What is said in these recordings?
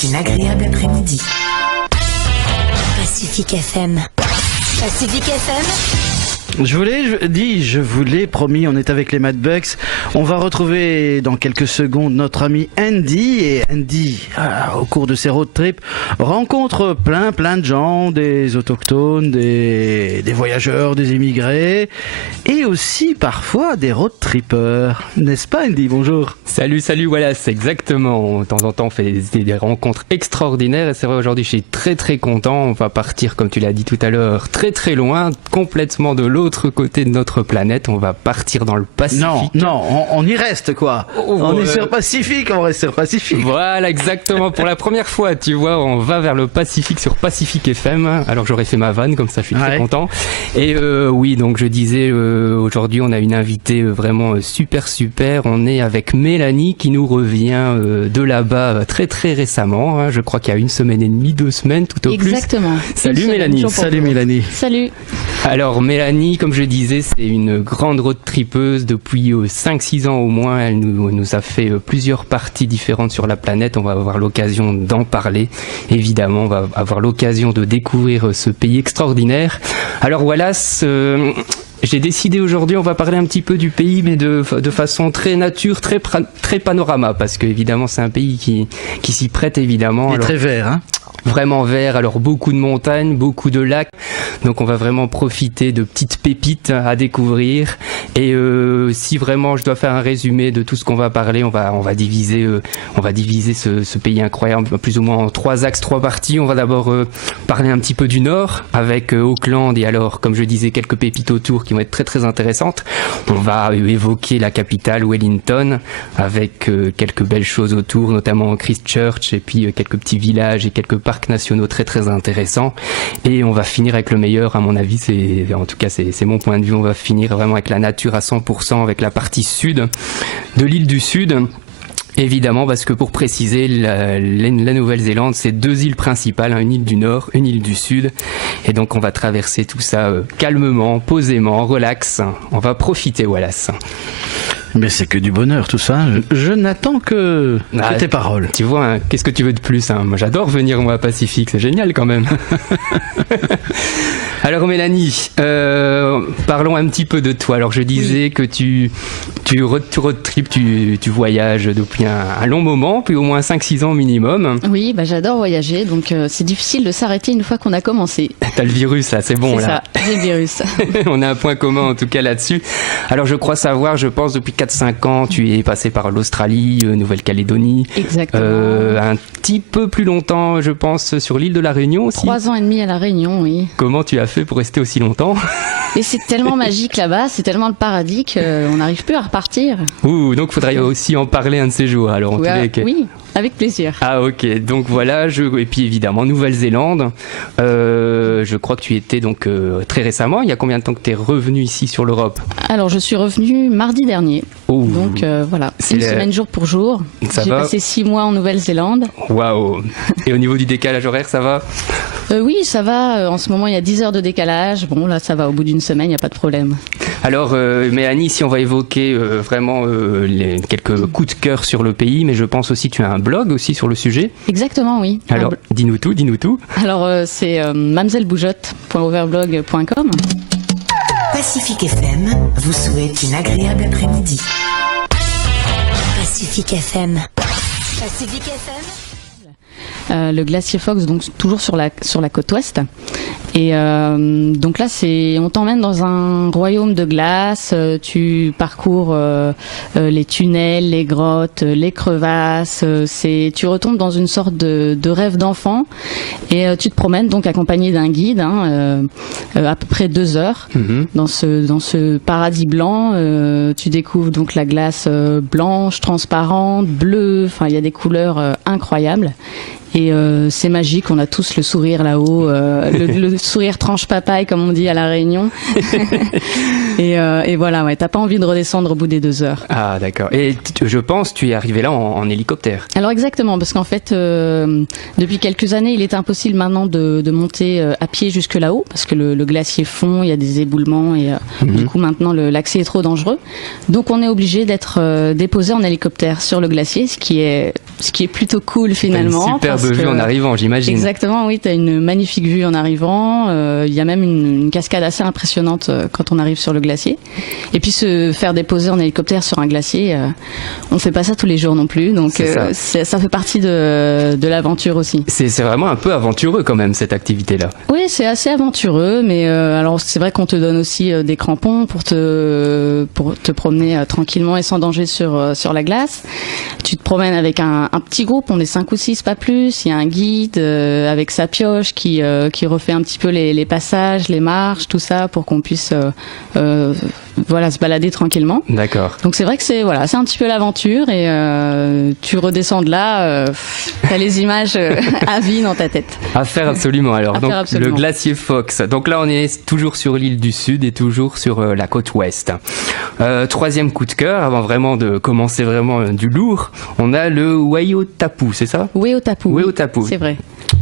souhaite une agréable après-midi. Pacifique FM. Pacifique FM. Je voulais, promis, on est avec les Mad Bucks. On va retrouver dans quelques secondes notre ami Andy. Et Andy, au cours de ses road trips, rencontre plein de gens, des autochtones, des voyageurs, des immigrés, et aussi parfois des road trippers. N'est-ce pas, Andy? Bonjour. Salut, voilà, c'est exactement. De temps en temps, on fait des rencontres extraordinaires. Et c'est vrai, aujourd'hui, je suis très content. On va partir, comme tu l'as dit tout à l'heure, très loin, complètement de l'autre côté de notre planète. On va partir dans le Pacifique. Non, on y reste, quoi. On est sur Pacifique, on reste sur Pacifique. Voilà, exactement. Pour la première fois, tu vois, on va vers le Pacifique sur Pacifique FM. Alors j'aurais fait ma vanne, comme ça je suis très content. Et oui, donc je disais, aujourd'hui on a une invitée vraiment super. On est avec Mélanie qui nous revient de là-bas très récemment. Hein. Je crois qu'il y a 1 semaine et demie, 2 semaines tout au plus. Exactement. Salut Mélanie. Salut Mélanie. Salut. Alors Mélanie, comme je disais, c'est une grande road trippeuse depuis 5-6 ans au moins. Elle nous a fait plusieurs parties différentes sur la planète. On va avoir l'occasion d'en parler. Évidemment, on va avoir l'occasion de découvrir ce pays extraordinaire. Alors voilà, j'ai décidé aujourd'hui, on va parler un petit peu du pays, mais de façon très nature, très panorama, parce que évidemment c'est un pays qui s'y prête évidemment. Il est très vert, hein. Vraiment vert, alors beaucoup de montagnes, beaucoup de lacs, donc on va vraiment profiter de petites pépites à découvrir. Et si vraiment je dois faire un résumé de tout ce qu'on va parler, on va diviser ce pays incroyable plus ou moins en 3 axes, 3 parties. On va d'abord parler un petit peu du nord avec Auckland, et alors comme je disais quelques pépites autour qui vont être très intéressantes. On va évoquer la capitale Wellington avec quelques belles choses autour, notamment Christchurch, et puis quelques petits villages et quelques parcs nationaux très intéressants. Et on va finir avec le meilleur, à mon avis, c'est mon point de vue. On va finir vraiment avec la nature à 100%, avec la partie sud de l'île du Sud. Évidemment, parce que pour préciser, la Nouvelle-Zélande, c'est 2 îles principales, une île du Nord, une île du Sud. Et donc, on va traverser tout ça calmement, posément, relax. On va profiter, Wallace. Mais c'est que du bonheur tout ça. Je n'attends que tes paroles. Tu vois, hein, qu'est-ce que tu veux de plus, hein? Moi j'adore venir à Pacifique, c'est génial quand même. Alors Mélanie, parlons un petit peu de toi. Alors je disais que tu road trip, tu voyages depuis un long moment, puis au moins 5-6 ans minimum. Oui, j'adore voyager, donc c'est difficile de s'arrêter une fois qu'on a commencé. T'as le virus là, c'est bon là. C'est ça, j'ai le virus. On a un point commun en tout cas là-dessus. Alors je crois savoir, je pense depuis 4-5 ans, tu es passé par l'Australie, Nouvelle-Calédonie. Exactement. Un petit peu plus longtemps, je pense, sur l'île de la Réunion aussi. 3 ans et demi à la Réunion, oui. Comment tu as fait pour rester aussi longtemps? Et c'est tellement magique là-bas, c'est tellement le paradis qu'on n'arrive plus à repartir. Ouh, donc faudrait aussi en parler un de ces jours. Alors, oui, avec plaisir. Ah ok, donc voilà, et puis évidemment Nouvelle-Zélande. Je crois que tu étais donc très récemment. Il y a combien de temps que tu es revenu ici sur l'Europe? Alors je suis revenu mardi dernier. Oh. Donc voilà, une semaine jour pour jour. J'ai passé 6 mois en Nouvelle-Zélande. Waouh. Et au niveau du décalage horaire, ça va? Oui, ça va. En ce moment, il y a 10 heures de décalage. Bon, là, ça va. Au bout d'une semaine, il n'y a pas de problème. Alors, Mélanie, si on va évoquer vraiment quelques coups de cœur sur le pays, mais je pense aussi que tu as un blog aussi sur le sujet. Exactement, oui. Alors, dis-nous tout. Alors, c'est mamzelleboujotte.overblog.com. Pacifique FM vous souhaite une agréable après-midi. Pacifique FM. Pacifique FM. Le glacier Fox, donc toujours sur la côte ouest. Et donc là, on t'emmène dans un royaume de glace. Tu parcours les tunnels, les grottes, les crevasses. Tu retombes dans une sorte de rêve d'enfant. Et tu te promènes donc accompagné d'un guide, à peu près 2 heures dans ce paradis blanc. Tu découvres donc la glace blanche, transparente, bleue. Enfin, il y a des couleurs incroyables. Et c'est magique, on a tous le sourire là-haut, le sourire tranche papaye comme on dit à la Réunion. et voilà, ouais, t'as pas envie de redescendre au bout des 2 heures. Ah d'accord. Et je pense tu es arrivé là en hélicoptère. Alors exactement, parce qu'en fait depuis quelques années il est impossible maintenant de monter à pied jusque là-haut, parce que le glacier fond, il y a des éboulements et du coup maintenant l'accès est trop dangereux. Donc on est obligé d'être déposé en hélicoptère sur le glacier, ce qui est ce qui est plutôt cool finalement. Une superbe vue en arrivant, j'imagine. Exactement, oui, tu as une magnifique vue en arrivant. Il y a même une cascade assez impressionnante quand on arrive sur le glacier. Et puis se faire déposer en hélicoptère sur un glacier, on fait pas ça tous les jours non plus. Donc ça fait partie de l'aventure aussi. C'est vraiment un peu aventureux quand même cette activité-là. Oui, c'est assez aventureux, mais alors c'est vrai qu'on te donne aussi des crampons pour te promener tranquillement et sans danger sur la glace. Tu te promènes avec un petit groupe, on est 5 ou 6, pas plus. Il y a un guide avec sa pioche qui refait un petit peu les passages, les marches, tout ça pour qu'on puisse se balader tranquillement. D'accord. Donc c'est vrai que c'est un petit peu l'aventure et tu redescends de là, t'as les images à vie dans ta tête. À faire absolument alors. Donc absolument. Le glacier Fox. Donc là on est toujours sur l'île du Sud et toujours sur la côte ouest. Troisième coup de cœur, avant vraiment de commencer vraiment du lourd, on a le Waiotapu, c'est ça? Waiotapu. Waiotapu. C'est vrai.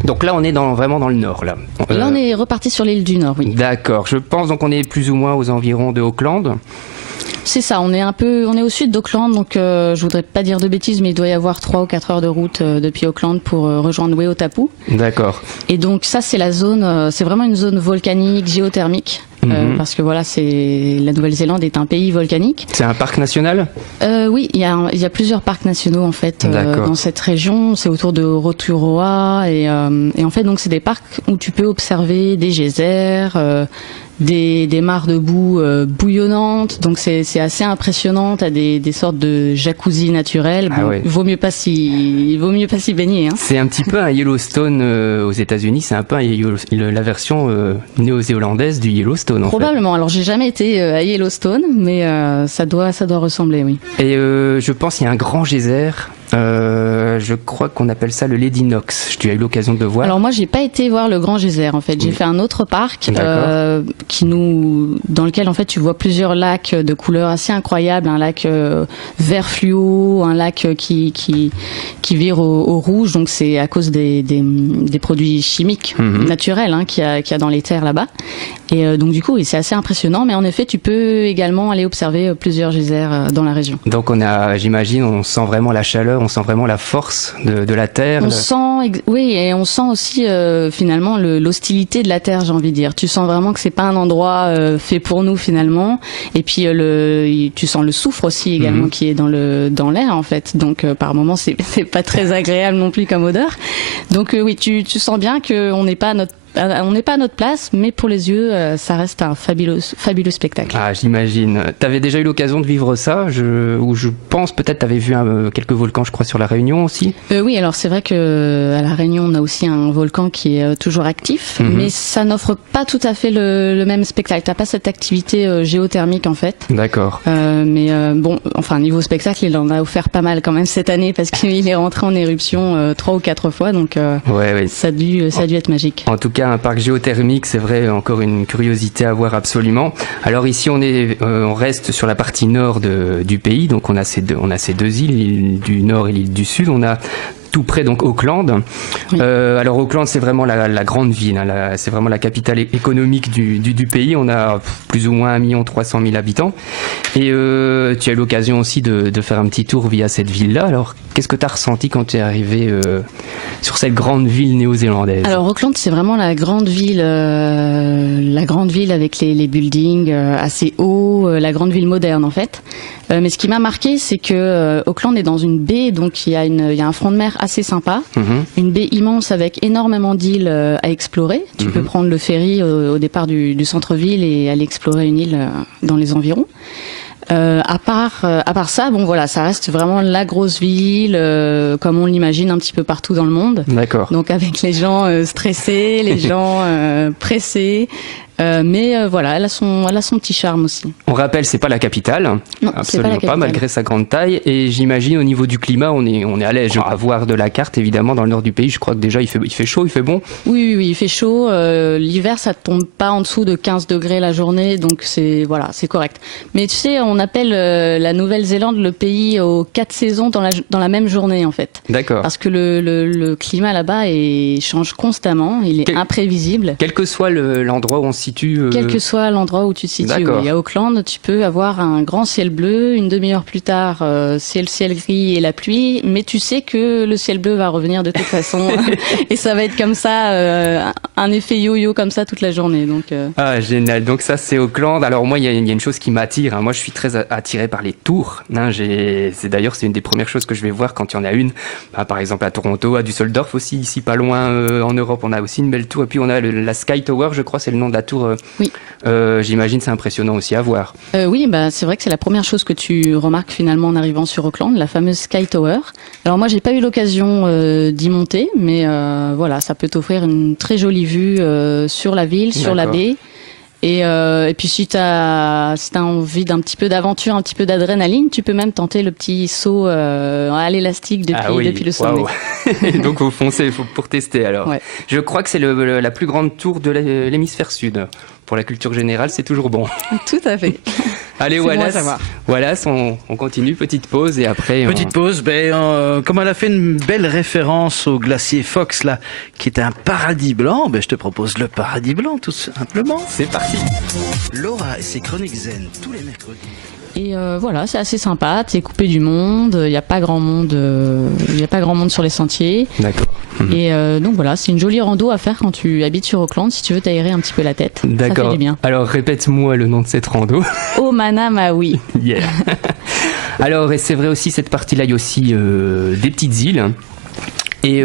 Donc là on est vraiment dans le nord là. Là on est reparti sur l'île du Nord, oui. D'accord. Je pense donc on est plus ou moins aux environs de Auckland. C'est ça, on est au sud d'Auckland, donc je voudrais pas dire de bêtises, mais il doit y avoir 3 ou 4 heures de route depuis Auckland pour rejoindre Waiotapu. D'accord. Et donc ça c'est la zone, c'est vraiment une zone volcanique, géothermique. Parce que voilà, la Nouvelle-Zélande est un pays volcanique. C'est un parc national? Oui, il y a plusieurs parcs nationaux en fait dans cette région. C'est autour de Rotorua et en fait donc c'est des parcs où tu peux observer des geysers, des mares de boue bouillonnantes, donc c'est assez impressionnant. T'as des sortes de jacuzzi naturels. Bon, il vaut mieux pas s'y baigner. Hein. C'est un petit peu un Yellowstone aux États-Unis. C'est un peu la version néo-zélandaise du Yellowstone. Probablement. Alors j'ai jamais été à Yellowstone, mais ça doit ressembler, oui. Et je pense qu'il y a un grand geyser. Je crois qu'on appelle ça le Lady Knox. Tu as eu l'occasion de voir? Alors moi j'ai pas été voir le Grand Geyser en fait. J'ai fait un autre parc dans lequel en fait tu vois plusieurs lacs de couleurs assez incroyables, un lac vert fluo, un lac qui vire au rouge, donc c'est à cause des produits chimiques naturels qu'il y a dans les terres là-bas. Et donc du coup c'est assez impressionnant, mais en effet tu peux également aller observer plusieurs geysers dans la région. Donc j'imagine, on sent vraiment la chaleur, on sent vraiment la force de la terre. Oui, et on sent aussi finalement l'hostilité de la terre, j'ai envie de dire. Tu sens vraiment que c'est pas un endroit fait pour nous finalement. Et puis tu sens le soufre aussi également qui est dans l'air en fait. Donc par moments c'est pas très agréable non plus comme odeur. Donc oui, tu sens bien qu'on n'est pas à notre place, mais pour les yeux, ça reste un fabuleux spectacle. Ah, j'imagine. T'avais déjà eu l'occasion de vivre ça, ou je pense peut-être t'avais vu quelques volcans, je crois, sur la Réunion aussi. Oui, alors c'est vrai que à la Réunion, on a aussi un volcan qui est toujours actif, mais ça n'offre pas tout à fait le même spectacle. T'as pas cette activité géothermique en fait. D'accord. Mais bon, enfin niveau spectacle, il en a offert pas mal quand même cette année parce qu'il est rentré en éruption 3 ou 4 fois, donc ça a dû être magique. En tout cas, un parc géothermique, c'est vrai, encore une curiosité à voir absolument. Alors ici, on reste sur la partie nord du pays, donc on a ces deux îles, l'île du Nord et l'île du Sud. On a tout près donc Auckland. Oui. Alors Auckland c'est vraiment la grande ville, hein, c'est vraiment la capitale économique du pays. On a plus ou moins 1 300 000 habitants. Et tu as eu l'occasion aussi de faire un petit tour via cette ville-là. Alors qu'est-ce que tu as ressenti quand tu es arrivé sur cette grande ville néo-zélandaise? Alors Auckland c'est vraiment la grande ville avec les buildings assez hauts, la grande ville moderne en fait. Mais ce qui m'a marqué, c'est que Auckland est dans une baie, donc il y a un front de mer assez sympa, une baie immense avec énormément d'îles à explorer. Tu peux prendre le ferry au départ du centre-ville et aller explorer une île dans les environs. À part ça, bon voilà, ça reste vraiment la grosse ville, comme on l'imagine un petit peu partout dans le monde. D'accord. Donc avec les gens stressés, les gens pressés. Mais voilà, elle a son petit charme aussi. On rappelle, c'est pas la capitale. Non, absolument pas, malgré sa grande taille. Et j'imagine au niveau du climat, on est à l'aise. À voir de la carte, évidemment, dans le nord du pays, je crois que déjà il fait chaud, il fait bon. Oui, il fait chaud. L'hiver, ça tombe pas en dessous de 15 degrés la journée, donc c'est correct. Mais tu sais, on appelle la Nouvelle-Zélande le pays aux 4 saisons dans la même journée en fait. D'accord. Parce que le climat là-bas change constamment, il est imprévisible. Quel que soit l'endroit où on se situe Quel que soit l'endroit où tu te situes. D'accord. Oui. À Auckland, tu peux avoir un grand ciel bleu, une demi-heure plus tard, c'est le ciel gris et la pluie, mais tu sais que le ciel bleu va revenir de toute façon et ça va être comme ça, un effet yo-yo comme ça toute la journée. Donc, Ah, génial. Donc ça, c'est Auckland. Alors moi, il y a une chose qui m'attire. Hein. Moi, je suis très attiré par les tours. Hein. C'est une des premières choses que je vais voir quand il y en a une. Bah, par exemple, à Toronto, à Düsseldorf aussi, ici pas loin en Europe, on a aussi une belle tour. Et puis on a la Sky Tower, je crois, c'est le nom de la tour. Oui. J'imagine c'est impressionnant aussi à voir. Oui, bah c'est vrai que c'est la première chose que tu remarques finalement en arrivant sur Auckland, la fameuse Sky Tower. Alors moi, j'ai pas eu l'occasion d'y monter, mais voilà, ça peut t'offrir une très jolie vue sur la ville, sur la baie. Et puis si t'as envie d'un petit peu d'aventure, un petit peu d'adrénaline, tu peux même tenter le petit saut à l'élastique depuis le sommet. Wow. Donc faut foncer pour tester alors. Ouais. Je crois que c'est la plus grande tour de l'hémisphère sud. Pour la culture générale, c'est toujours bon. Tout à fait. Allez, Wallace, on continue, petite pause et après... Petite pause, comme elle a fait une belle référence au glacier Fox, là, qui est un paradis blanc, je te propose le paradis blanc, tout simplement. C'est parti. Laura et ses chroniques zen, tous les mercredis. Et voilà, c'est assez sympa, t'es coupé du monde, il n'y a pas grand monde sur les sentiers. D'accord. Et donc voilà, c'est une jolie rando à faire quand tu habites sur Auckland, si tu veux t'aérer un petit peu la tête. D'accord. Ça fait du bien. Alors répète-moi le nom de cette rando. Omana Maui. Yeah. Alors, et c'est vrai aussi, cette partie-là, il y a aussi des petites îles. Et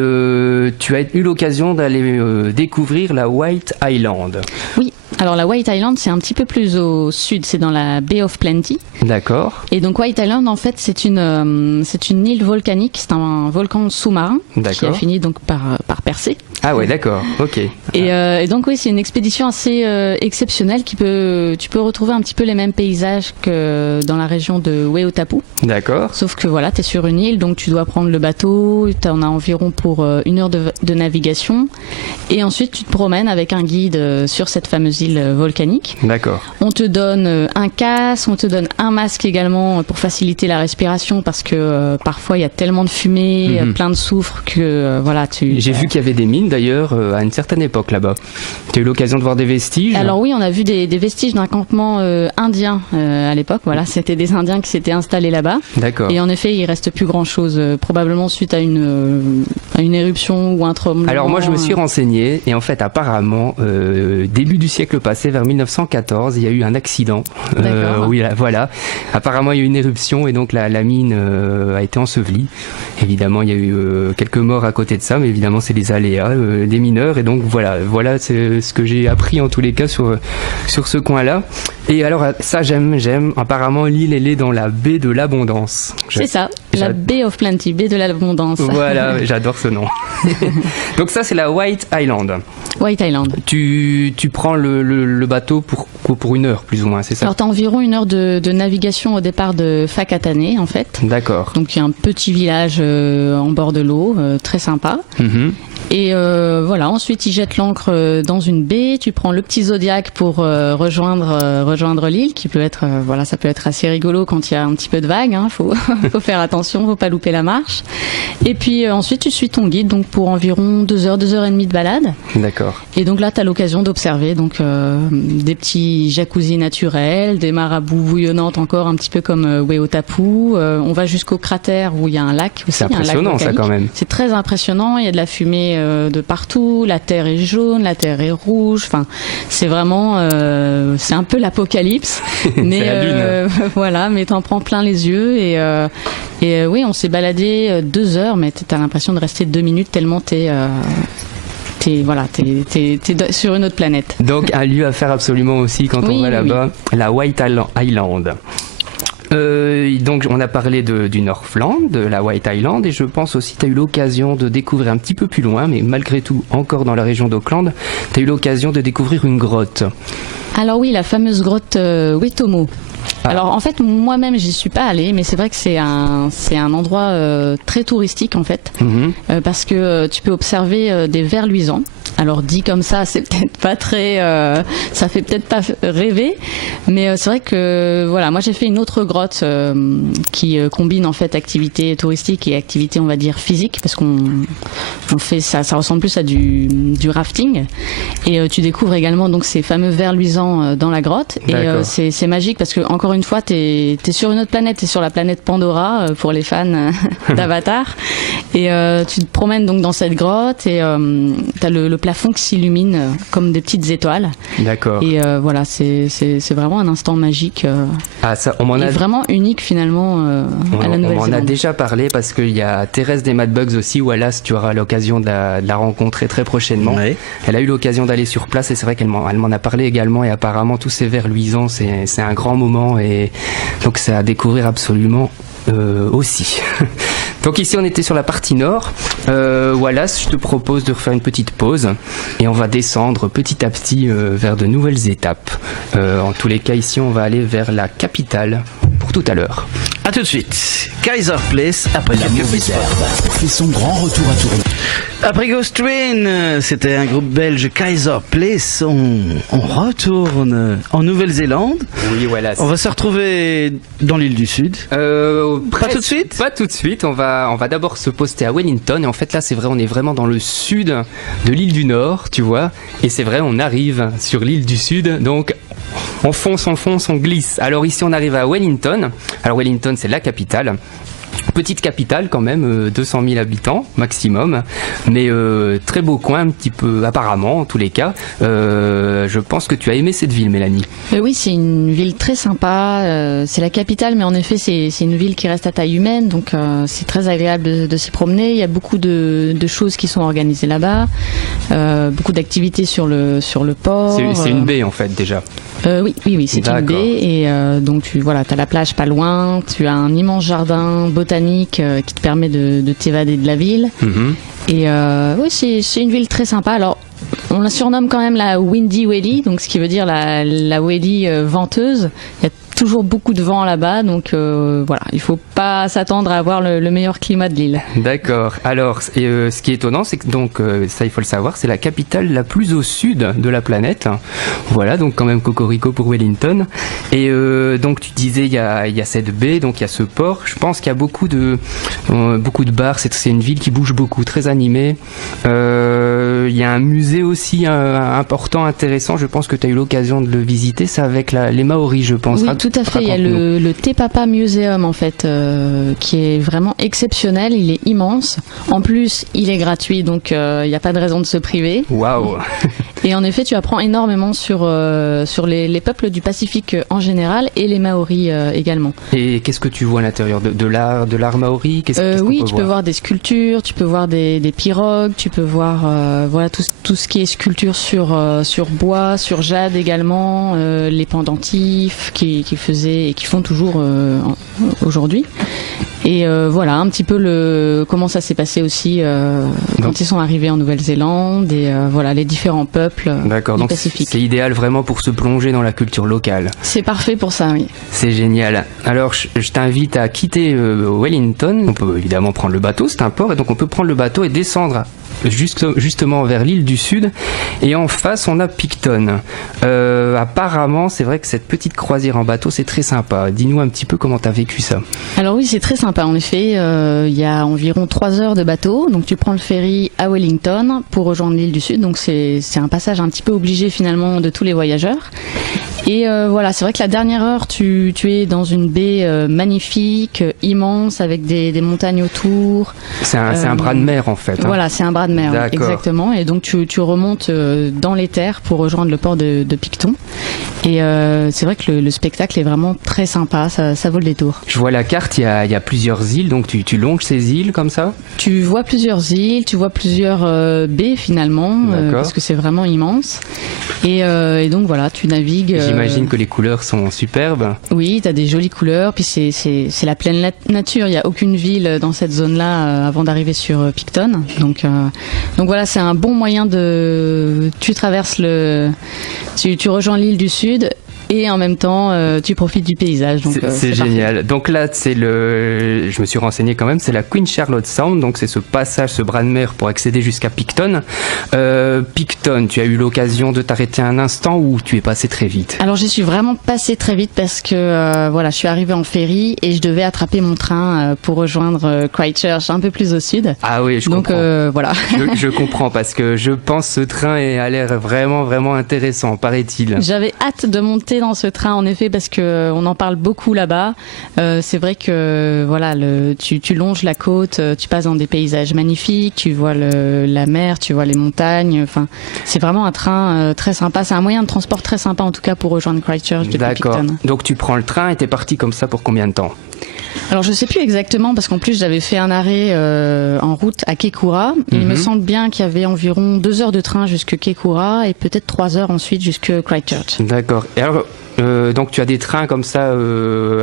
tu as eu l'occasion d'aller découvrir la White Island. Oui, alors la White Island, c'est un petit peu plus au sud, c'est dans la Bay of Plenty. D'accord. Et donc White Island, en fait, c'est une île volcanique, c'est un volcan sous-marin qui a fini donc par percer. Ah ouais, d'accord, ok. Et donc oui, c'est une expédition assez exceptionnelle tu peux retrouver un petit peu les mêmes paysages que dans la région de Weotapu. D'accord. Sauf que voilà, t'es sur une île, donc tu dois prendre le bateau, t'en as environ pour 1 heure de navigation, et ensuite tu te promènes avec un guide sur cette fameuse île volcanique. D'accord. On te donne un casque, on te donne un masque également pour faciliter la respiration, parce que parfois il y a tellement de fumée, plein de soufre que voilà. J'ai vu qu'il y avait des mines d'ailleurs à une certaine époque là-bas. Tu as eu l'occasion de voir des vestiges? Alors oui, on a vu des vestiges d'un campement indien à l'époque. Voilà, c'était des Indiens qui s'étaient installés là-bas. D'accord. Et en effet, il reste plus grand-chose, probablement suite à une éruption ou un tremblement. Alors moi, je me suis renseigné et en fait, apparemment, début du siècle passé, vers 1914, il y a eu un accident. Oui, voilà. Apparemment, il y a eu une éruption et donc la mine a été ensevelie. Évidemment, il y a eu quelques morts à côté de ça, mais évidemment, c'est les aléas des mineurs. Et donc voilà, c'est ce que j'ai appris en tous les cas sur ce coin-là. Et alors ça, j'aime. Apparemment, l'île, elle est dans la baie de l'Abondance. C'est ça, la Bay of Plenty, baie de l'Abondance. Voilà, j'adore ce nom. Donc ça, c'est la White Island. White Island. Tu prends le bateau pour 1 heure, plus ou moins, c'est ça? Alors, t'as environ 1 heure de navigation au départ de Whakatane, en fait. D'accord. Donc, il y a un petit village en bord de l'eau, très sympa. Et voilà, ensuite ils jettent l'ancre dans une baie, tu prends le petit Zodiac pour rejoindre l'île, qui peut être ça peut être assez rigolo quand il y a un petit peu de vagues, faut faire attention, faut pas louper la marche. Et puis ensuite tu suis ton guide donc pour environ 2 heures et demie de balade. D'accord. Et donc là tu as l'occasion d'observer donc des petits jacuzzis naturels, des marabouts bouillonnantes encore un petit peu comme Weotapu, on va jusqu'au cratère où il y a un lac aussi. C'est impressionnant ça quand même. C'est très impressionnant, il y a de la fumée de partout, la terre est jaune, la terre est rouge, enfin c'est vraiment c'est un peu l'apocalypse. Mais voilà, mais t'en prends plein les yeux et oui, on s'est baladé 2 heures, mais t'as l'impression de rester 2 minutes tellement t'es sur une autre planète. Donc un lieu à faire absolument aussi quand on va là-bas, la White Island. Donc on a parlé du Northland, de la White Island, et je pense aussi que tu as eu l'occasion de découvrir un petit peu plus loin, mais malgré tout encore dans la région d'Auckland, tu as eu l'occasion de découvrir une grotte. Alors oui, la fameuse grotte Wetomo. Alors en fait moi-même j'y suis pas allée, mais c'est vrai que c'est un endroit très touristique en fait, parce que tu peux observer des vers luisants. Alors dit comme ça, c'est peut-être pas très, ça fait peut-être pas rêver, mais c'est vrai que voilà, moi j'ai fait une autre grotte qui combine en fait activité touristique et activité on va dire physique, parce qu'on fait ça ressemble plus à du rafting, et tu découvres également donc ces fameux vers luisants dans la grotte, et c'est magique parce que encore une fois t'es sur une autre planète, t'es sur la planète Pandora pour les fans d'Avatar, et tu te promènes donc dans cette grotte et t'as le plafond qui s'illumine comme des petites étoiles. D'accord. Et voilà, c'est vraiment un instant magique. Ça, on m'en a vraiment unique finalement à la Nouvelle-Zélande. On en a déjà parlé parce qu'il y a Thérèse des Mad Bugs aussi, où Wallace, tu auras l'occasion de la rencontrer très prochainement. Oui. Elle a eu l'occasion d'aller sur place et c'est vrai qu'elle m'en a parlé également, et apparemment tous ces vers luisants, c'est un grand moment, et donc c'est à découvrir absolument aussi. Donc ici on était sur la partie nord. Wallace, je te propose de refaire une petite pause et on va descendre petit à petit vers de nouvelles étapes. En tous les cas ici on va aller vers la capitale pour tout à l'heure. À tout de suite. Kaiser Place après la musique. Fait son grand retour à Tournon. Après Ghost Train, c'était un groupe belge, Kaiser Place. On retourne en Nouvelle-Zélande. Oui, Wallace. On va se retrouver dans l'île du Sud. Pas tout de suite. Pas tout de suite. On va d'abord se poster à Wellington. Et en fait, là, c'est vrai, on est vraiment dans le sud de l'île du Nord, tu vois. Et c'est vrai, on arrive sur l'île du Sud. Donc, on fonce, on glisse. Alors ici, on arrive à Wellington. Alors Wellington, c'est la capitale. Petite capitale quand même, 200 000 habitants maximum, mais très beau coin un petit peu apparemment en tous les cas. Je pense que tu as aimé cette ville, Mélanie. Oui, c'est une ville très sympa, c'est la capitale, mais en effet c'est une ville qui reste à taille humaine, donc c'est très agréable de s'y promener. Il y a beaucoup de choses qui sont organisées là-bas, beaucoup d'activités sur le port. C'est une baie en fait déjà. Oui, c'est une baie, et donc tu as la plage pas loin, tu as un immense jardin botanique qui te permet de t'évader de la ville. Et oui, c'est une ville très sympa. Alors on la surnomme quand même la Windy Welly, donc ce qui veut dire la Welly venteuse. Il y a toujours beaucoup de vent là-bas, donc voilà, il faut pas s'attendre à avoir le meilleur climat de l'île. D'accord. Alors, ce qui est étonnant, c'est que donc ça, il faut le savoir, c'est la capitale la plus au sud de la planète. Voilà, donc quand même cocorico pour Wellington. Et donc tu disais, il y a cette baie, donc il y a ce port. Je pense qu'il y a beaucoup de bars. C'est une ville qui bouge beaucoup, très animée. Il y a un musée aussi important, intéressant. Je pense que tu as eu l'occasion de le visiter. C'est avec les Maoris, je pense. Oui, tout à fait. Il y a le Te Papa Museum en fait, qui est vraiment exceptionnel. Il est immense. En plus, il est gratuit, donc il n'y a pas de raison de se priver. Waouh. Et en effet, tu apprends énormément sur les peuples du Pacifique en général et les Maoris également. Et qu'est-ce que tu vois à l'intérieur de l'art maori? Oui, tu peux voir des sculptures, tu peux voir des pirogues, tu peux voir voilà tout ce qui est sculpture sur bois, sur jade également, les pendentifs qui faisaient et qui font toujours aujourd'hui. Et voilà un petit peu comment ça s'est passé aussi quand ils sont arrivés en Nouvelle-Zélande, et voilà les différents peuples du Pacifique. C'est idéal vraiment pour se plonger dans la culture locale. C'est parfait pour ça, oui. C'est génial. Alors je t'invite à quitter Wellington. On peut évidemment prendre le bateau, c'est un port, et donc on peut prendre le bateau et descendre justement vers l'île du Sud, et en face on a Picton. Apparemment c'est vrai que cette petite croisière en bateau c'est très sympa. Dis-nous un petit peu comment t'as vécu ça. Alors oui, c'est très sympa en effet. Il y a environ 3 heures de bateau, donc tu prends le ferry à Wellington pour rejoindre l'île du Sud, donc c'est un passage un petit peu obligé finalement de tous les voyageurs. Et voilà, c'est vrai que la dernière heure, tu es dans une baie magnifique, immense, avec des montagnes autour. C'est un bras de mer en fait. Voilà, c'est un bras de mer, exactement. Et donc tu remontes dans les terres pour rejoindre le port de Picton. Et c'est vrai que le spectacle est vraiment très sympa, ça vaut le détour. Je vois la carte, il y a plusieurs îles, donc tu longes ces îles comme ça? Tu vois plusieurs îles, tu vois plusieurs baies finalement, parce que c'est vraiment immense. Et donc voilà, tu navigues. J'imagine que les couleurs sont superbes. Oui, tu as des jolies couleurs, puis c'est la pleine nature, il n'y a aucune ville dans cette zone-là avant d'arriver sur Picton. Donc voilà, c'est un bon moyen tu traverses tu rejoins l'île du Sud. et en même temps tu profites du paysage. Donc c'est génial. Donc là je me suis renseigné quand même, c'est la Queen Charlotte Sound, donc c'est ce passage, ce bras de mer pour accéder jusqu'à Picton. Picton, tu as eu l'occasion de t'arrêter un instant ou tu es passé très vite? Alors j'y suis vraiment passée très vite parce que voilà, je suis arrivée en ferry et je devais attraper mon train pour rejoindre Christchurch un peu plus au sud. Ah oui, je comprends. Donc voilà. Je comprends parce que je pense ce train a l'air vraiment vraiment intéressant, paraît-il. J'avais hâte de monter dans ce train en effet parce que on en parle beaucoup là-bas. C'est vrai que voilà, tu longes la côte, tu passes dans des paysages magnifiques, tu vois la mer, tu vois les montagnes. Enfin, c'est vraiment un train très sympa. C'est un moyen de transport très sympa en tout cas pour rejoindre Christchurch depuis D'accord. Picton. Donc tu prends le train et t'es parti comme ça pour combien de temps? Alors je sais plus exactement parce qu'en plus j'avais fait un arrêt en route à Kekura. Il me semble bien qu'il y avait environ 2 heures de train jusque Kekura et peut-être 3 heures ensuite jusque Christchurch. D'accord. Et alors donc tu as des trains comme ça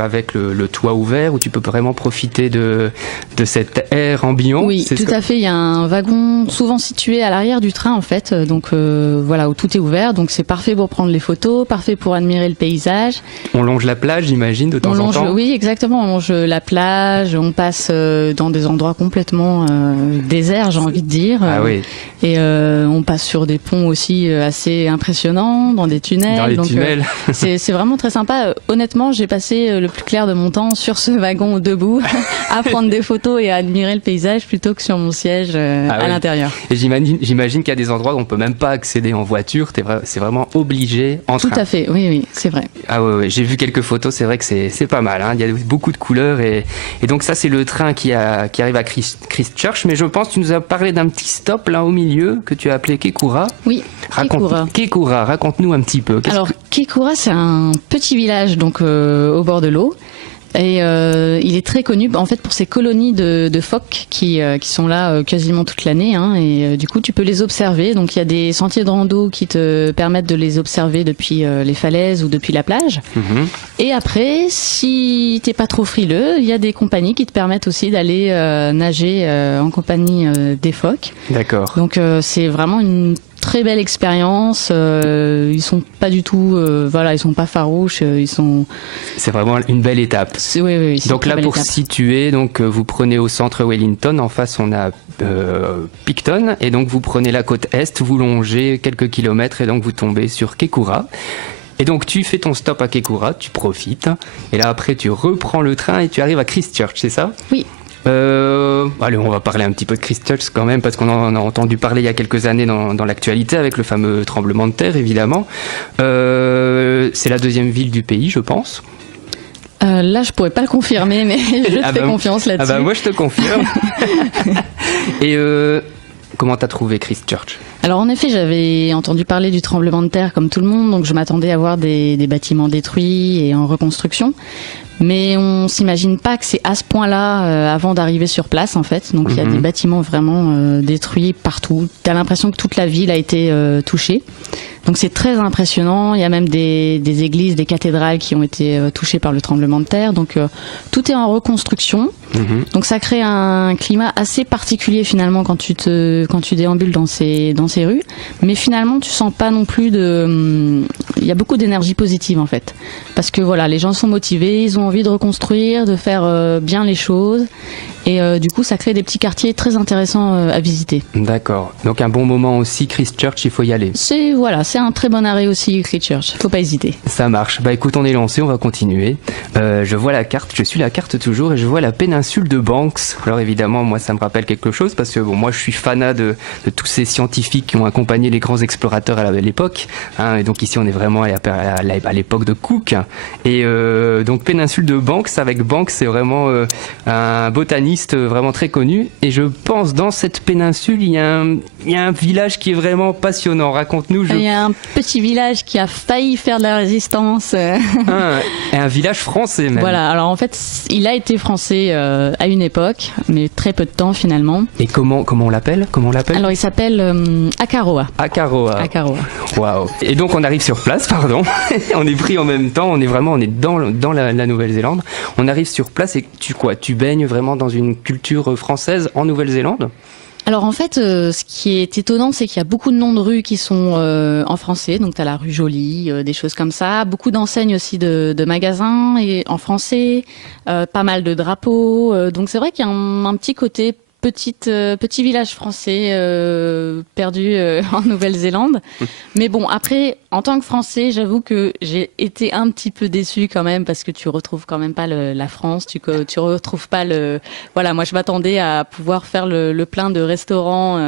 avec le toit ouvert où tu peux vraiment profiter de cet air ambiant. Oui, tout à fait. Il y a un wagon souvent situé à l'arrière du train en fait, donc voilà, où tout est ouvert. Donc c'est parfait pour prendre les photos, parfait pour admirer le paysage. On longe la plage, j'imagine, de temps en temps. Oui, exactement. On longe la plage, on passe dans des endroits complètement déserts, j'ai envie de dire. Ah oui. Et on passe sur des ponts aussi assez impressionnants, dans des tunnels. Dans les tunnels. C'est vraiment très sympa. Honnêtement, j'ai passé le plus clair de mon temps sur ce wagon debout, à prendre des photos et à admirer le paysage plutôt que sur mon siège à l'intérieur. Et j'imagine qu'il y a des endroits où on peut même pas accéder en voiture. C'est vraiment obligé en train. Tout à fait. Oui, c'est vrai. Ah ouais, j'ai vu quelques photos. C'est vrai que c'est pas mal. Hein. Il y a beaucoup de couleurs et donc ça c'est le train qui arrive à Christchurch. Mais je pense que tu nous as parlé d'un petit stop là au milieu que tu as appelé Kekura. Oui. Kekura, raconte-nous un petit peu. Alors Kekura, c'est un petit village donc au bord de l'eau. Et il est très connu en fait pour ses colonies de phoques qui sont là quasiment toute l'année hein, et du coup tu peux les observer. Donc il y a des sentiers de rando qui te permettent de les observer depuis les falaises ou depuis la plage. Et après, si t'es pas trop frileux, il y a des compagnies qui te permettent aussi d'aller nager en compagnie des phoques. D'accord. Donc c'est vraiment une très belle expérience. Ils sont pas du tout, ils sont pas farouches. C'est vraiment une belle étape. Oui. Donc là, pour situer, donc vous prenez au centre Wellington. En face, on a Picton, et donc vous prenez la côte est, vous longez quelques kilomètres, et donc vous tombez sur Kekura. Et donc tu fais ton stop à Kekura, tu profites, et là après tu reprends le train et tu arrives à Christchurch, c'est ça? Oui. Allez, on va parler un petit peu de Christchurch quand même, parce qu'on en a entendu parler il y a quelques années dans l'actualité avec le fameux tremblement de terre, évidemment. C'est la deuxième ville du pays, je pense. Là, je pourrais pas le confirmer, mais je te fais confiance là-dessus. Ah bah moi, je te confirme. Et comment t'as trouvé Christchurch? Alors en effet, j'avais entendu parler du tremblement de terre comme tout le monde, donc je m'attendais à voir des bâtiments détruits et en reconstruction. Mais on s'imagine pas que c'est à ce point-là avant d'arriver sur place en fait. Donc il y a des bâtiments vraiment détruits partout. T'as l'impression que toute la ville a été touchée. Donc c'est très impressionnant. Il y a même des églises, des cathédrales qui ont été touchées par le tremblement de terre. Donc tout est en reconstruction. Donc ça crée un climat assez particulier finalement quand tu déambules dans ces rues. Mais finalement tu sens pas non plus il y a beaucoup d'énergie positive en fait. Parce que voilà, les gens sont motivés, ils ont envie de reconstruire, de faire bien les choses. Et du coup, ça crée des petits quartiers très intéressants à visiter. D'accord. Donc un bon moment aussi, Christchurch, il faut y aller. C'est un très bon arrêt aussi, Christchurch. Faut pas hésiter. Ça marche. Bah écoute, on est lancé, on va continuer. Je vois la carte, je suis la carte toujours, et je vois la péninsule de Banks. Alors évidemment, moi, ça me rappelle quelque chose parce que bon, moi, je suis fanat de tous ces scientifiques qui ont accompagné les grands explorateurs à l'époque. Hein, et donc ici, on est vraiment à l'époque de Cook. Et donc péninsule de Banks, avec Banks, c'est vraiment un botaniste vraiment très connu, et je pense dans cette péninsule il y a un village qui est vraiment passionnant. Raconte-nous. Il y a un petit village qui a failli faire de la résistance. Un village français même. Voilà, alors en fait il a été français à une époque, mais très peu de temps finalement. Et comment on l'appelle? Alors il s'appelle Akaroa. Akaroa. Waouh. Et donc on arrive sur place, pardon. On est pris en même temps, on est dans la Nouvelle-Zélande. On arrive sur place et tu baignes vraiment dans une culture française en Nouvelle-Zélande? Alors en fait, ce qui est étonnant, c'est qu'il y a beaucoup de noms de rues qui sont en français. Donc tu as la rue Jolie, des choses comme ça. Beaucoup d'enseignes aussi de magasins et en français. Pas mal de drapeaux. Donc c'est vrai qu'il y a un petit côté petit village français perdu en Nouvelle-Zélande. Mais bon, après, en tant que Français, j'avoue que j'ai été un petit peu déçue quand même parce que tu retrouves quand même pas la France, tu retrouves pas Voilà, moi je m'attendais à pouvoir faire le plein de restaurants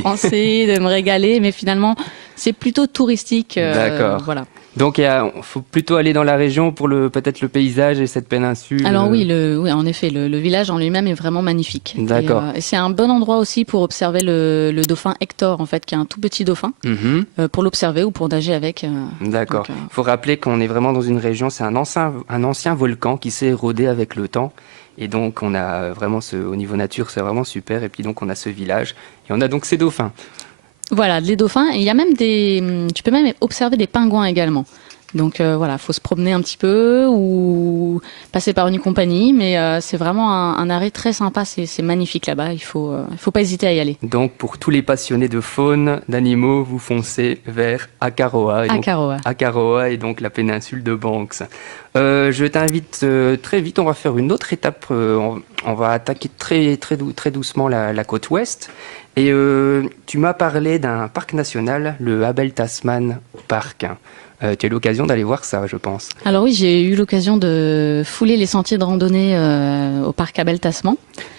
français, de me régaler, mais finalement c'est plutôt touristique. D'accord. Voilà. Donc il faut plutôt aller dans la région pour peut-être le paysage et cette péninsule. Alors oui, en effet, le village en lui-même est vraiment magnifique. D'accord. Et c'est un bon endroit aussi pour observer le dauphin Hector, en fait, qui est un tout petit dauphin, pour l'observer ou pour nager avec. D'accord. Il faut rappeler qu'on est vraiment dans une région, c'est un ancien volcan qui s'est érodé avec le temps. Et donc on a vraiment au niveau nature, c'est vraiment super. Et puis donc on a ce village et on a donc ces dauphins. Voilà, les dauphins. Et il y a même tu peux même observer des pingouins également. Donc voilà, faut se promener un petit peu ou passer par une compagnie, mais c'est vraiment un arrêt très sympa. C'est magnifique là-bas. Il faut pas hésiter à y aller. Donc pour tous les passionnés de faune, d'animaux, vous foncez vers Akaroa. Akaroa et donc la péninsule de Banks. Je t'invite très vite. On va faire une autre étape. On va attaquer très doucement la côte ouest. Et tu m'as parlé d'un parc national, le Abel Tasman Park. Tu as eu l'occasion d'aller voir ça, je pense. Alors oui, j'ai eu l'occasion de fouler les sentiers de randonnée au parc Abel Tasman.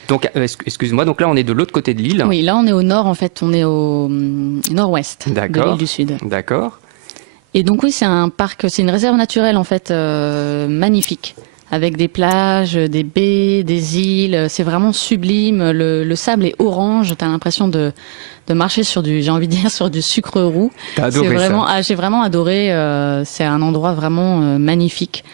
Donc, excuse-moi, donc là on est de l'autre côté de l'île. Oui, là on est au nord en fait, on est au nord-ouest de l'île du Sud. D'accord. Et donc oui, c'est un parc, c'est une réserve naturelle en fait magnifique. Avec des plages, des baies, des îles, c'est vraiment sublime. Le sable est orange, t'as l'impression de marcher sur j'ai envie de dire, sur du sucre roux. T'as adoré ça. J'ai vraiment adoré. C'est un endroit vraiment magnifique.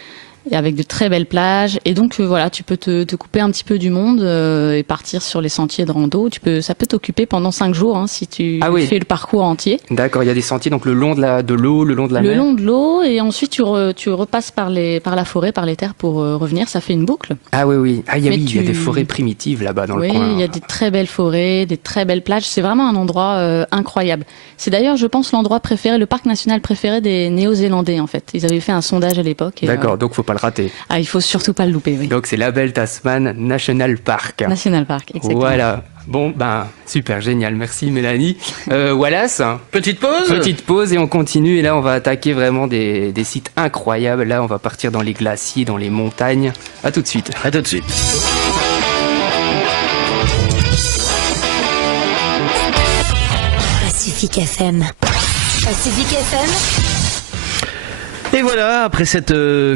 Et avec de très belles plages. Et donc voilà, tu peux te couper un petit peu du monde et partir sur les sentiers de rando. Ça peut t'occuper pendant 5 jours si tu fais le parcours entier. D'accord, il y a des sentiers donc le long de l'eau, le long de la mer. Le long de l'eau et ensuite tu repasses par la forêt, par les terres pour revenir. Ça fait une boucle. Ah oui. Il y a des forêts primitives là-bas dans le coin. Oui, il y a des très belles forêts, des très belles plages. C'est vraiment un endroit incroyable. C'est d'ailleurs, je pense, l'endroit préféré, le parc national préféré des Néo-Zélandais en fait. Ils avaient fait un sondage à l'époque. D'accord, donc faut pas le rater. Ah, il faut surtout pas le louper, oui. Donc c'est l'Abel Tasman National Park. National Park, exactement. Voilà. Bon, super, génial. Merci Mélanie. Wallace. Petite pause et on continue. Et là, on va attaquer vraiment des sites incroyables. Là, on va partir dans les glaciers, dans les montagnes. À tout de suite. Pacifique FM. Pacifique FM. Et voilà, après cette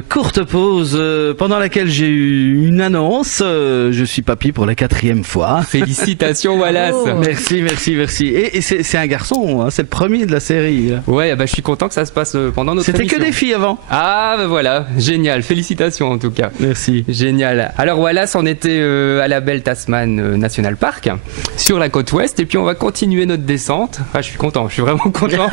courte pause pendant laquelle j'ai eu une annonce, je suis papy pour la 4e fois. Félicitations Wallace. Oh. Merci. Et c'est un garçon, c'est le premier de la série. Ouais, je suis content que ça se passe pendant notre émission. C'était que des filles avant. Ah voilà, génial, félicitations en tout cas. Merci. Génial. Alors Wallace, on était à l'Abel Tasman National Park, sur la côte ouest, et puis on va continuer notre descente. Je suis vraiment content.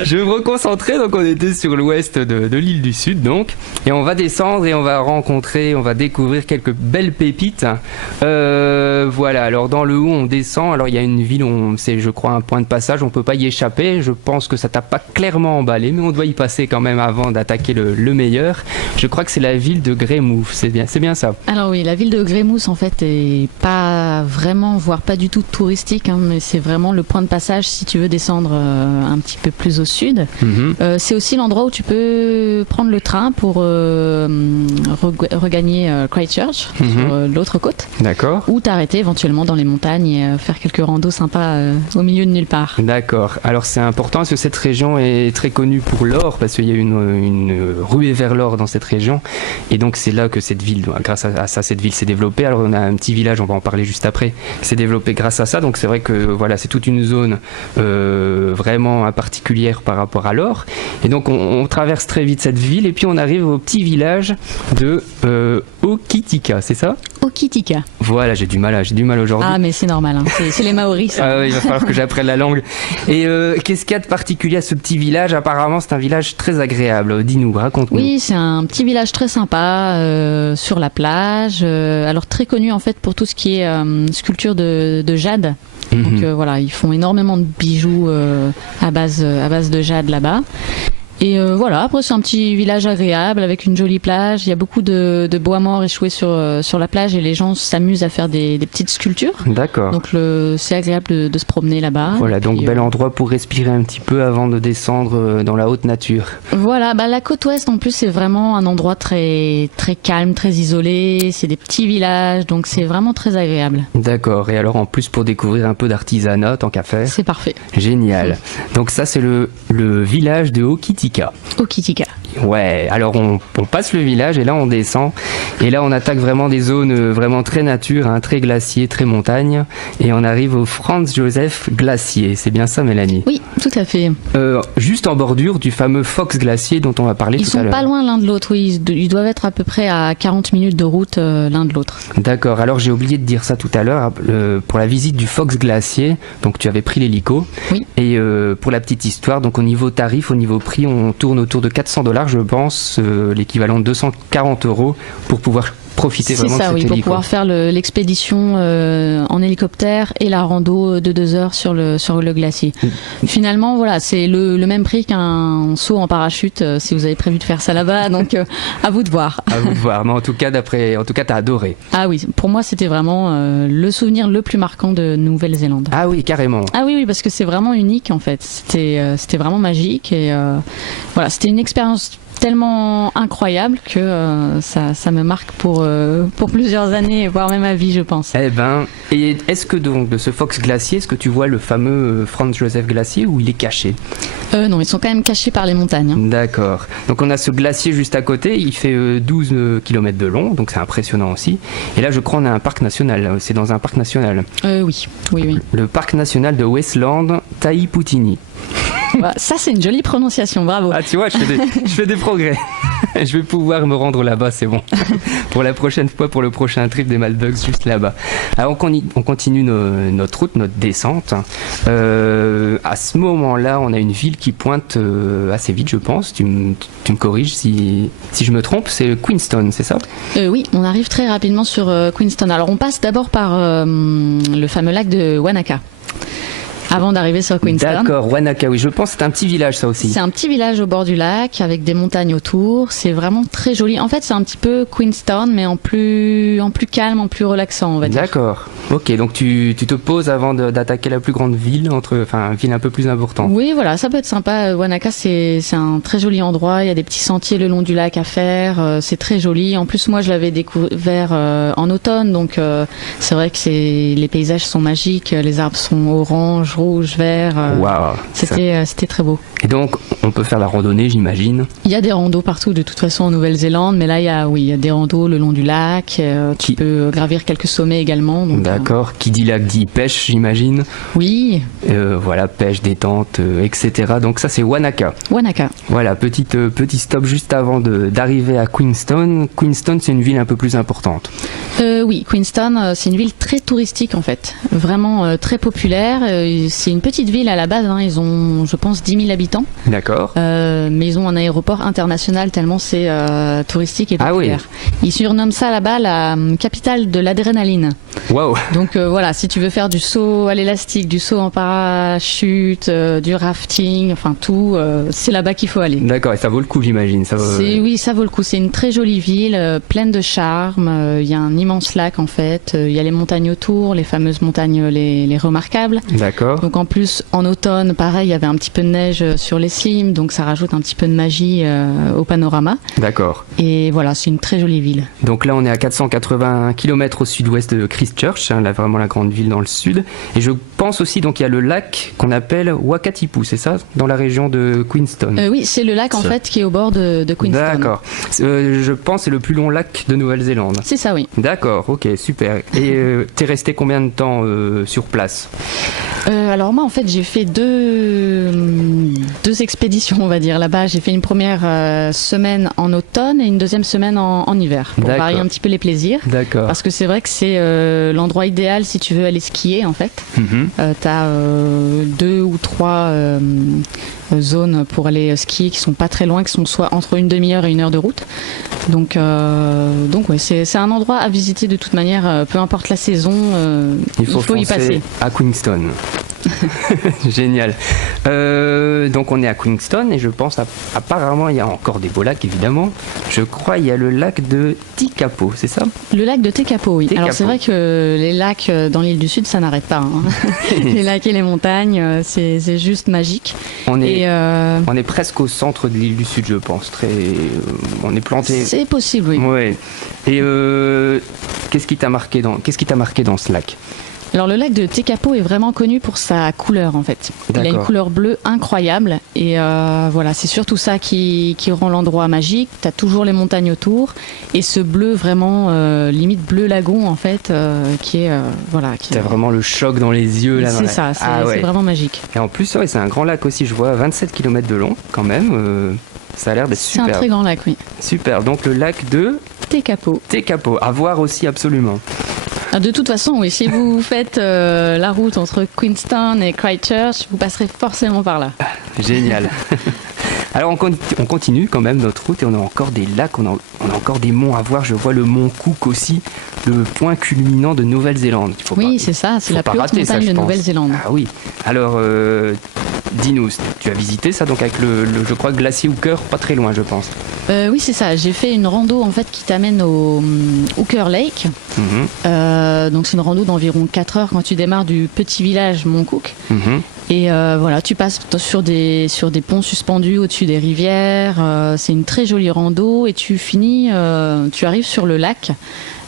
Je vais me reconcentrer, donc on était sur l'ouest de l'île du Sud, donc, et on va descendre et on va découvrir quelques belles pépites. Voilà, alors dans le haut on descend, alors il y a une ville, c'est je crois un point de passage, on peut pas y échapper, je pense que ça t'a pas clairement emballé, mais on doit y passer quand même avant d'attaquer le meilleur. Je crois que c'est la ville de Greymouth, c'est bien ça. Alors oui, la ville de Greymouth en fait est pas vraiment, voire pas du tout touristique, mais c'est vraiment le point de passage si tu veux descendre un petit peu plus au sud. C'est aussi l'endroit où tu peux prendre le train pour regagner Christchurch sur l'autre côte. D'accord. Ou t'arrêter éventuellement dans les montagnes et faire quelques randos sympas au milieu de nulle part. D'accord. Alors c'est important parce que cette région est très connue pour l'or, parce qu'il y a une ruée vers l'or dans cette région, et donc c'est là que cette ville, grâce à ça, cette ville s'est développée. Alors on a un petit village, on va en parler juste après, qui s'est développé grâce à ça. Donc c'est vrai que voilà, c'est toute une zone vraiment particulière par rapport rapport à l'or. Et donc on traverse très vite cette ville et puis on arrive au petit village de Hokitika, c'est ça ? Hokitika. Voilà, j'ai du mal aujourd'hui. Ah mais c'est normal, hein. c'est les Maoris. Ça. Ah, il va falloir que j'apprenne la langue. Et qu'est-ce qu'il y a de particulier à ce petit village ? Apparemment c'est un village très agréable. Dis-nous, raconte-nous. Oui, c'est un petit village très sympa sur la plage. Alors très connu en fait pour tout ce qui est sculpture de jade. Donc voilà, ils font énormément de bijoux à base de jade là-bas. Et voilà, après c'est un petit village agréable avec une jolie plage. Il y a beaucoup de bois morts échoués sur la plage et les gens s'amusent à faire des petites sculptures. D'accord. Donc c'est agréable de se promener là-bas. Voilà, donc puis, bel endroit pour respirer un petit peu avant de descendre dans la haute nature. Voilà, la côte ouest en plus c'est vraiment un endroit très très calme, très isolé. C'est des petits villages, donc c'est vraiment très agréable. D'accord. Et alors en plus pour découvrir un peu d'artisanat, tant qu'à faire. C'est parfait. Génial. Donc ça c'est le village de Hokitika. Hokitika. Ouais, alors on passe le village et là on descend et là on attaque vraiment des zones vraiment très nature, hein, très glacier, très montagne et on arrive au Franz Josef Glacier, c'est bien ça Mélanie ? Oui, tout à fait. Juste en bordure du fameux Fox Glacier dont on va parler tout à l'heure. Ils sont pas loin l'un de l'autre, oui, ils doivent être à peu près à 40 minutes de route l'un de l'autre. D'accord, alors j'ai oublié de dire ça tout à l'heure, pour la visite du Fox Glacier, donc tu avais pris l'hélico. Oui. Et pour la petite histoire, donc au niveau tarif, au niveau prix, on tourne autour de $400, je pense, l'équivalent de 240 € pour pouvoir profiter vraiment de cet hélico. C'est ça, oui, pour pouvoir faire l'expédition en hélicoptère et la rando de 2 heures sur le glacier. Finalement, voilà, c'est le même prix qu'un saut en parachute si vous avez prévu de faire ça là-bas, donc à vous de voir. À vous de voir, mais en tout cas, t'as adoré. Ah oui, pour moi, c'était vraiment le souvenir le plus marquant de Nouvelle-Zélande. Ah oui, carrément. Ah oui, parce que c'est vraiment unique en fait. C'était vraiment magique et voilà, c'était une expérience tellement incroyable que ça me marque pour plusieurs années, voire même à vie, je pense. Eh ben, et est-ce que donc de ce Fox Glacier, est-ce que tu vois le fameux Franz Josef Glacier ou il est caché ? Non, ils sont quand même cachés par les montagnes. Hein. D'accord. Donc on a ce glacier juste à côté, il fait 12 km de long, donc c'est impressionnant aussi. Et là je crois on a un parc national, c'est dans un parc national. Oui. Le parc national de Westland Taiputini. Ça c'est une jolie prononciation, bravo. Ah tu vois, je fais des progrès. Je vais pouvoir me rendre là-bas, c'est bon. Pour la prochaine fois, pour le prochain trip des Madbugs, juste là-bas. Alors on continue notre route, notre descente. À ce moment-là, on a une ville qui pointe assez vite, je pense. Tu me corriges si je me trompe, c'est Queenstown, c'est ça ? Oui, on arrive très rapidement sur Queenstown. Alors on passe d'abord par le fameux lac de Wanaka. Avant d'arriver sur Queenstown. D'accord, Wanaka, oui, je pense que c'est un petit village ça aussi. C'est un petit village au bord du lac avec des montagnes autour, c'est vraiment très joli. En fait, c'est un petit peu Queenstown mais en plus calme, en plus relaxant, on va dire. D'accord. OK, donc tu te poses avant d'attaquer la plus grande ville ville un peu plus importante. Oui, voilà, ça peut être sympa. Wanaka, c'est un très joli endroit, il y a des petits sentiers le long du lac à faire, c'est très joli. En plus, moi je l'avais découvert en automne, donc c'est vrai que les paysages sont magiques, les arbres sont orange, rouge, vert. Waouh, c'était très beau. Et donc, on peut faire la randonnée, j'imagine. Il y a des randos partout, de toute façon, en Nouvelle-Zélande, mais là, il y a des randos le long du lac. Tu peux gravir quelques sommets également. Donc, d'accord. Qui dit lac dit pêche, j'imagine. Oui. Voilà, pêche, détente, etc. Donc ça, c'est Wanaka. Wanaka. Voilà, petit stop juste avant d'arriver à Queenstown. Queenstown, c'est une ville un peu plus importante. Oui, Queenstown, c'est une ville très touristique en fait, vraiment très populaire. C'est une petite ville à la base, hein. Ils ont, je pense, 10 000 habitants. D'accord. Mais ils ont un aéroport international tellement c'est touristique et populaire. Ah oui. Ils surnomment ça là-bas la capitale de l'adrénaline. Waouh. Donc voilà, si tu veux faire du saut à l'élastique, du saut en parachute, du rafting, enfin tout, c'est là-bas qu'il faut aller. D'accord, et ça vaut le coup, j'imagine. Oui, ça vaut le coup. C'est une très jolie ville, pleine de charme. Il y a un immense lac en fait. Il y a les montagnes autour, les fameuses montagnes les remarquables. D'accord. Donc en plus, en automne, pareil, il y avait un petit peu de neige sur les cimes, donc ça rajoute un petit peu de magie au panorama. D'accord. Et voilà, c'est une très jolie ville. Donc là, on est à 480 km au sud-ouest de Christchurch, hein, là, vraiment la grande ville dans le sud. Et je pense aussi, donc il y a le lac qu'on appelle Wakatipu, c'est ça, dans la région de Queenstown. Oui, c'est le lac en fait qui est au bord de Queenstown. D'accord. Je pense que c'est le plus long lac de Nouvelle-Zélande. C'est ça, oui. D'accord, ok, super. Et t'es resté combien de temps sur place ? Alors moi en fait j'ai fait deux expéditions on va dire là-bas. J'ai fait une première semaine en automne et une deuxième semaine en hiver pour D'accord. varier un petit peu les plaisirs. D'accord. Parce que c'est vrai que c'est l'endroit idéal si tu veux aller skier en fait. T'as 2 ou 3 zones pour aller skier qui sont pas très loin, qui sont soit entre une demi-heure et 1 heure de route. Donc ouais, c'est un endroit à visiter de toute manière, peu importe la saison, il faut y passer. À Queenstown. Génial. Donc on est à Queenstown et je pense apparemment il y a encore des beaux lacs évidemment. Je crois il y a le lac de Tekapo, c'est ça? Le lac de Tekapo, oui. Tekapo. Alors c'est vrai que les lacs dans l'île du Sud, ça n'arrête pas. Hein. Les lacs et les montagnes, c'est juste magique. On est presque au centre de l'île du Sud, je pense. On est planté. C'est possible, oui. Ouais. Et qu'est-ce qui t'a marqué dans ce lac? Alors le lac de Tekapo est vraiment connu pour sa couleur en fait. Il a une couleur bleue incroyable et voilà, c'est surtout ça qui rend l'endroit magique. T'as toujours les montagnes autour et ce bleu vraiment limite bleu lagon en fait qui est voilà. T'as vraiment le choc dans les yeux là. C'est ça, c'est vraiment magique. Et en plus ouais, c'est un grand lac aussi, je vois 27 km de long quand même. Ça a l'air d'être super. C'est un très grand lac, oui. Super, donc le lac de Tekapo. Tekapo, à voir aussi absolument. De toute façon, oui, si vous faites la route entre Queenstown et Christchurch, vous passerez forcément par là. Génial. Alors on continue quand même notre route et on a encore des lacs, on a encore des monts à voir. Je vois le mont Cook aussi, le point culminant de Nouvelle-Zélande. Oui, c'est ça, c'est la plus haute montagne de Nouvelle-Zélande. Ah oui. Alors dis-nous, tu as visité ça donc avec je crois, glacier Hooker, pas très loin je pense. Oui, c'est ça. J'ai fait une rando en fait qui t'amène au Hooker Lake. Donc c'est une rando d'environ 4 heures quand tu démarres du petit village Mont Cook. Et voilà, tu passes sur des ponts suspendus au-dessus des rivières. C'est une très jolie rando et tu arrives sur le lac.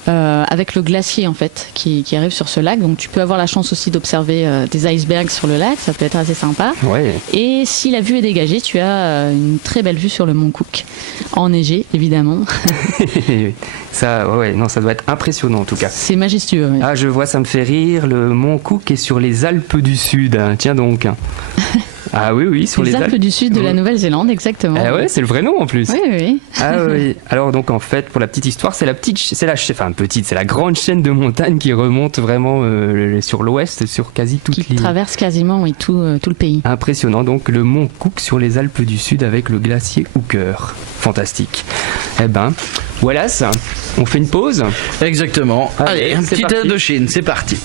Avec le glacier en fait qui arrive sur ce lac, donc tu peux avoir la chance aussi d'observer des icebergs sur le lac, ça peut être assez sympa. Ouais. Et si la vue est dégagée, tu as une très belle vue sur le Mont Cook, enneigé évidemment. Ça, ouais, non, ça doit être impressionnant en tout cas. C'est majestueux. Oui. Ah, je vois, ça me fait rire. Le Mont Cook est sur les Alpes du Sud. Hein. Tiens donc. Ah oui, sur les Alpes du Sud de la Nouvelle-Zélande, exactement. Ah ouais, c'est le vrai nom en plus. Oui. Ah oui. Alors donc en fait, pour la petite histoire, c'est la grande chaîne de montagnes qui remonte vraiment sur l'ouest, sur quasi toute l'île. Qui traverse quasiment tout le pays. Impressionnant. Donc le Mont Cook sur les Alpes du Sud avec le glacier Hooker. Fantastique. Eh ben, voilà ça. On fait une pause. Exactement. Allez, un petit parti. Indochine, c'est parti.